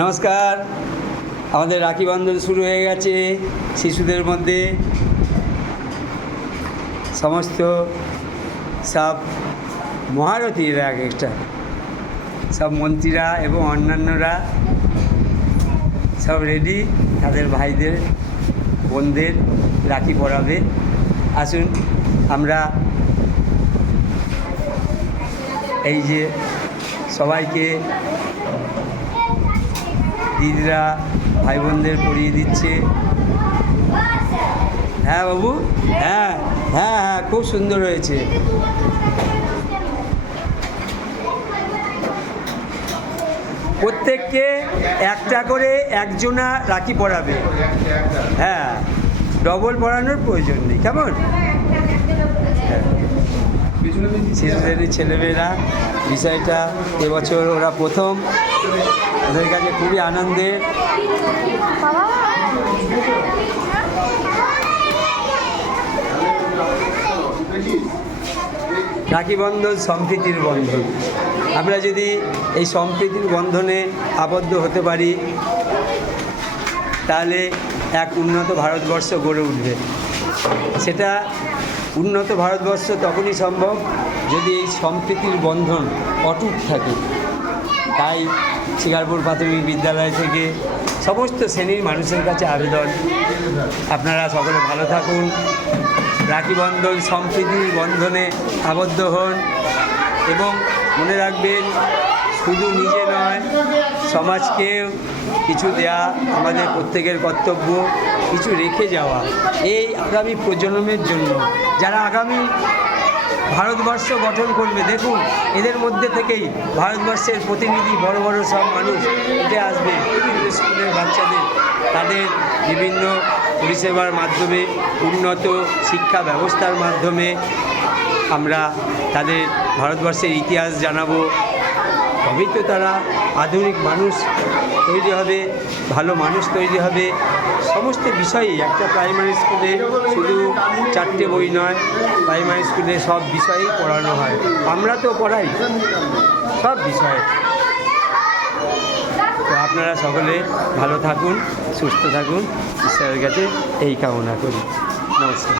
নমস্কার। আমাদের রাখি বন্ধন শুরু হয়ে গেছে। শিশুদের মধ্যে সমস্ত সব মহারথীরা, এক একটা সব মন্ত্রীরা এবং অন্যান্যরা সব রেডি তাদের ভাইদের বোনদের রাখি পরাবে। আসুন আমরা এই যে সবাইকে দিদিরা ভাই বোনদের পরিয়ে দিচ্ছে। হ্যাঁ বাবু, হ্যাঁ হ্যাঁ হ্যাঁ, খুব সুন্দর হয়েছে। প্রত্যেককে একটা করে একজনা রাখি পরাবে। হ্যাঁ, ডবল পরানোর প্রয়োজন নেই, কেমন? শিশুদের ছেলেমেয়েরা বিষয়টা এবছর ওরা প্রথম, ওদের কাছে খুবই আনন্দের। রাখি বন্ধন সম্প্রীতির বন্ধন। আমরা যদি এই সম্প্রীতির বন্ধনে আবদ্ধ হতে পারি তাহলে এক উন্নত ভারতবর্ষ গড়ে উঠবে। সেটা উন্নত ভারতবর্ষ তখনই সম্ভব যদি এই সম্প্রীতির বন্ধন অটুট থাকে। তাই শিকারপুর প্রাথমিক বিদ্যালয় থেকে সমস্ত শ্রেণীর মানুষের কাছে আবেদন, আপনারা সকলে ভালো থাকুন, রাখি বন্ধন সম্প্রীতির বন্ধনে আবদ্ধ হন এবং মনে রাখবেন শুধু নিজে নয়, সমাজকেও কিছু দেয়া আমাদের প্রত্যেকের কর্তব্য, কিছু রেখে যাওয়া এই আগামী প্রজন্মের জন্য, যারা আগামী ভারতবর্ষ গঠন করবে। দেখুন, এদের মধ্যে থেকেই ভারতবর্ষের প্রতিনিধি বড় বড় সব মানুষ উঠে আসবে। বিভিন্ন স্কুলের বাচ্চাদের তাদের বিভিন্ন পরিষেবার মাধ্যমে, উন্নত শিক্ষা ব্যবস্থার মাধ্যমে আমরা তাদের ভারতবর্ষের ইতিহাস জানাবো। তবেই তো তারা আধুনিক মানুষ তৈরি হবে, ভালো মানুষ তৈরি হবে। সমস্ত বিষয়েই একটা প্রাইমারি স্কুলে শুধু 4টে বই নয়, প্রাইমারি স্কুলে সব বিষয়েই পড়ানো হয়। আমরা তো পড়াই সব বিষয়ে। তো আপনারা সকলে ভালো থাকুন, সুস্থ থাকুন, ঈশ্বরের কাছে এই কামনা করি। নমস্কার।